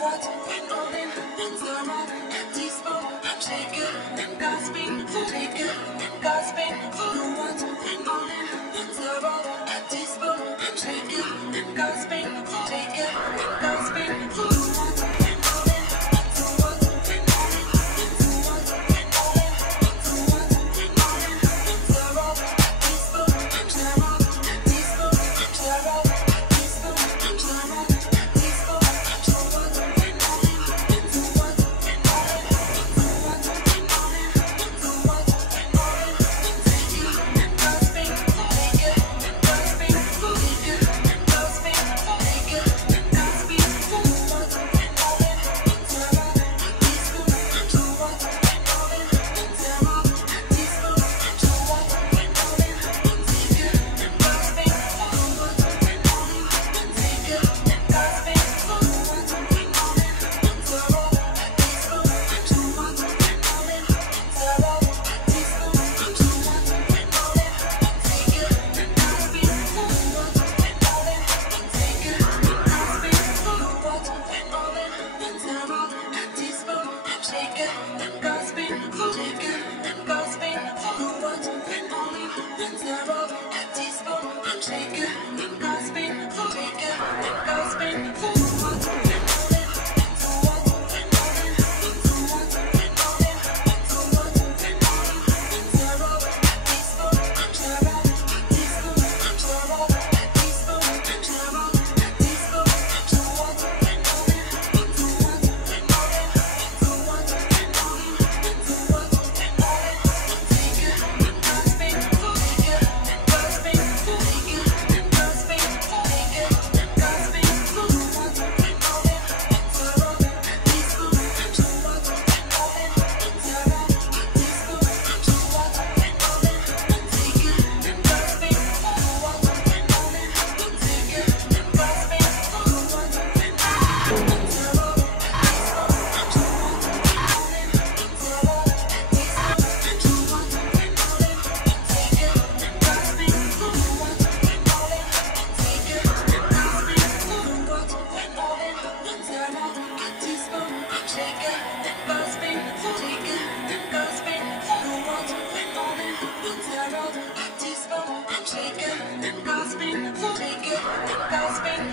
what? And all in, and zero, and teaspoon, and shake it, and gasping, take it, and gasping, do what? And all in, and zero, and teaspoon, and shake it, and gasping, take it, and gasping, do what? And all in, and do what? And all in, and do what? And all in, and do what? And all in, and zero, and teaspoon, and zero, and teaspoon, and zero, and teaspoon, and zero, and teaspoon, and do what? And all in, and do what? And all in, and do what? And all in, and do what? And all in, and take it, and gasping, take it, and gasping, take it, and gasping, take it, and gasping, do what? And all in, and zero, and teaspoon, and do what? And all in, and zero, and teaspoon, and do what? And all in, and take it, and gasping, do what? And all in, and take it, and gasping, do what? And all in, and zero, and teaspoon, and do what? And all in, and zero, and teaspoon, and do what? And all in, and take it, and gasping, do what? And all in, and take it, and gasping, do what? And all in, and zero, and teaspoon, and shake it, and gasping, take it, and gasping, do what? And all in, and zero, and teaspoon, and shake it, and gasping, take it, and gasping, do what? And all in, and do what? And all in, and do what? And all in, and do what? And all in, and zero, and teaspoon, and zero, and teaspoon, and zero, and teaspoon, and zero, and teaspoon, and do what? And all in, and do what? And all in, and do what? And all in, and do what? And all in, and take it, and gasping, take it, and gasping, take it, and gasping, take it, and gasping, do what? And all in, and zero, and teaspoon, and do what? And all in, and zero, and teaspoon, and do what? And all in, and take it, and gasping, do what? And all in, and take it, and gasping, do what? And all in, and zero, and teaspoon, and do what? And all in, and zero, and teaspoon, and do what? And all in, and take it, and gasping, do what? And all in, and take it, and gasping, do what? And all in, and zero, and teaspoon, and shake it, and gasping, take it, and gasping, do what? And all in, and zero, and teaspoon, and shake it, and gasping, take it, and gasping.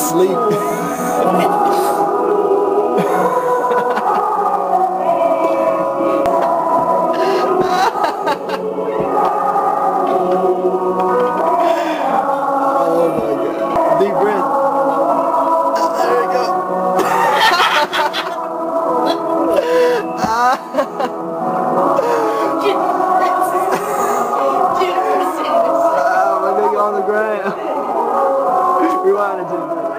Sleep. Oh my God. Deep breath. There you go. My nigga on the ground. Rewind it to the